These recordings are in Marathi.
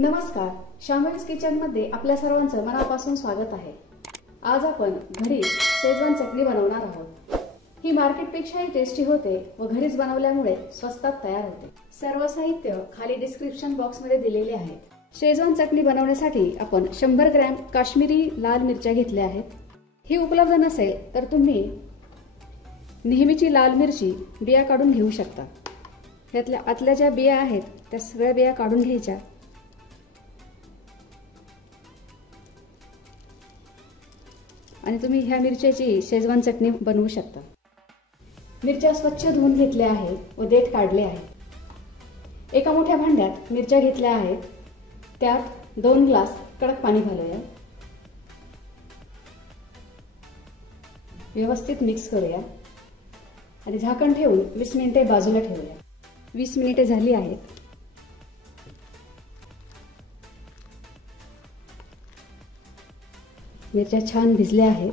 नमस्कार, शांभवीज किचन मध्ये आपल्या सर्वांचं मनापासून स्वागत आहे। आज आपण घरीच शेजवान चटणी बनवणार आहोत। ही मार्केटपेक्षाही टेस्टी होते व घरीच बनवल्यामुळे स्वस्तात तयार होते। सर्व साहित्य खाली डिस्क्रिप्शन बॉक्स मध्ये दिलेले आहे। शेजवान चटणी बनवण्यासाठी आपण 100 ग्रॅम काश्मीरी लाल मिरच्या घेतल्या आहेत। ही उपलब्ध नसेल तर तुम्ही नेहमीची लाल मिरची बिया काढून घेऊ शकता। यातल्या आतल्या ज्या बिया आहेत त्या सगळ्या बिया काढून घ्यायच्या। आणि तुम्ही ह्या मिरच्याची शेजवान चटणी बनवू शकता। मिरच्या स्वच्छ धुवून घेतल्या आहेत व देठ काढले आहे। एका मोठ्या भांड्यात मिरच्या घेतल्या आहेत, त्यात 2 ग्लास कडक पाणी घालूया। व्यवस्थित मिक्स करूया आणि झाकण ठेवून 20 मिनिटे बाजूला ठेवूया। 20 मिनिटे झाली आहेत। मिरच्या छान भिजल्या आहेत।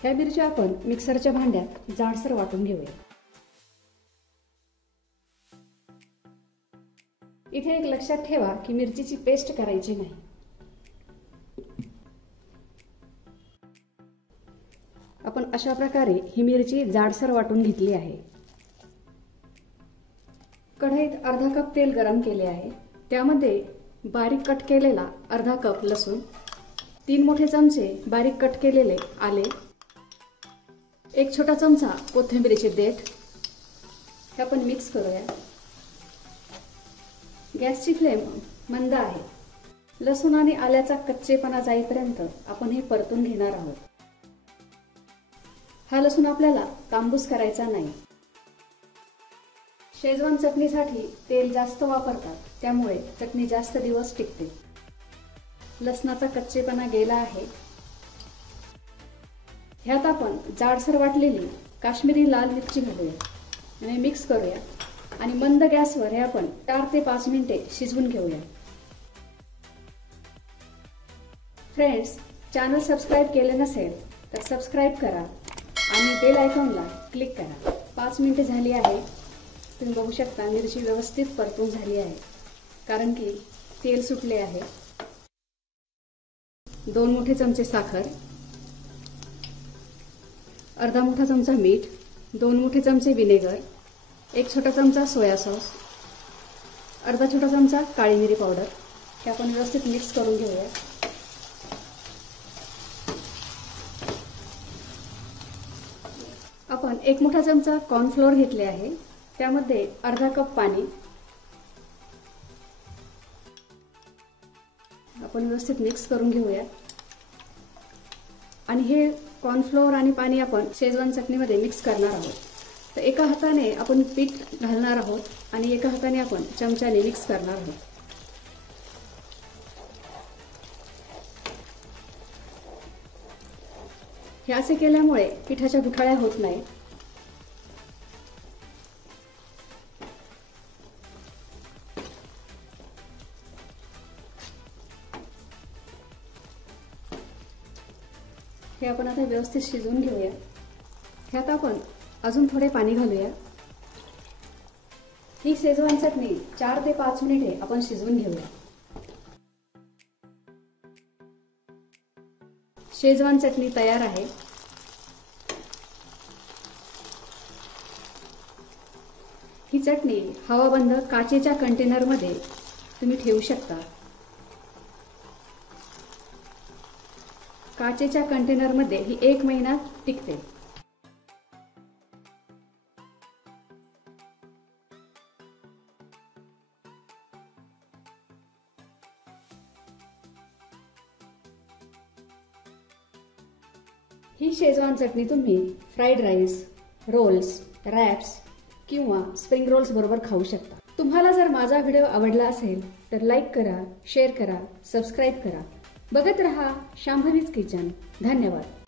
ह्या मिरच्या आपण मिक्सरच्या भांड्यात जाडसर वाटून घेऊया। इथे एक लक्षात ठेवा की मिरचीची पेस्ट करायची नाही। आपण अशा प्रकारे ही मिरची जाडसर वाटून घेतली आहे। कढईत अर्धा कप तेल गरम केले आहे। त्यामध्ये बारीक कट केलेला अर्धा कप लसूण, 3 मोठे चमचे बारीक कट केलेले आले, 1 छोटा चमचा कोथिंबीरीचे देठ हे आपण मिक्स करूया। गॅसची फ्लेम मंद आहे। लसूण आणि आल्याचा कच्चेपणा जाईपर्यंत आपण हे परतून घेणार आहोत। हा लसूण आपल्याला तांबूस करायचा नाही। शेजवान चटणीसाठी तेल जास्त वापरतात, त्यामुळे चटणी जास्त दिवस टिकते। लसणाचा कच्चेपणा गेला आहे। ह्यात आपण जाडसर वाटलेली काश्मीरी लाल मिरची घालूया आणि मिक्स करूया आणि मंद गॅसवर हे आपण 4 ते 5 मिनिटे शिजवून घेऊया। फ्रेंड्स, चॅनल सबस्क्राइब केले नसेल तर सबस्क्राइब करा आणि बेल आयकॉनला क्लिक करा। 5 मिनिटे झाली आहे। तुम्ही बघू शकता मिरची व्यवस्थित परतून झाली आहे, कारण की तेल सुटले आहे। 2 मोठे चमचे साखर, अर्धा मोठा चमचा मीठ, 2 मोठे चमचे विनेगर, 1 छोटा चमचा सोया सॉस, अर्धा छोटा चमचा काळी मिरी पावडर हे आपण व्यवस्थित मिक्स करून घेऊया। आपण 1 मोठा चमचा कॉर्नफ्लोअर घेतले आहे, त्यामध्ये अर्धा कप पाणी आपण व्यवस्थित मिक्स करून घेऊया। आणि हे कॉर्नफ्लोअर आणि पाणी आपण शेजवान चटणीमध्ये मिक्स करणार आहोत। तर एका हाताने आपण पीठ घालणार आहोत आणि एका हाताने आपण चमच्याने मिक्स करणार आहोत। हे असे केल्यामुळे पिठाच्या गुठळ्या होत नाहीत। हे आपण आता व्यवस्थित शिजवून घेऊया। ह्यात आपण अजून थोडे पाणी घालूया। ही शेजवान चटणी 4 ते 5 मिनिटे आपण शिजवून घेऊया। शेजवान चटणी तयार आहे। ही चटणी हवाबंद काचेच्या कंटेनरमध्ये तुम्ही ठेवू शकता। काचेच्या कंटेनरमध्ये ही 1 महिना टिकते। ही शेजवान चटणी तुम्ही फ्राईड राईस, रोल्स, रॅप्स किंवा स्प्रिंग रोल्स बरोबर खाऊ शकता। तुम्हाला जर माझा व्हिडिओ आवडला असेल तर लाईक करा, शेअर करा, सबस्क्राईब करा। बघत रहा शांभवीज किचन। धन्यवाद।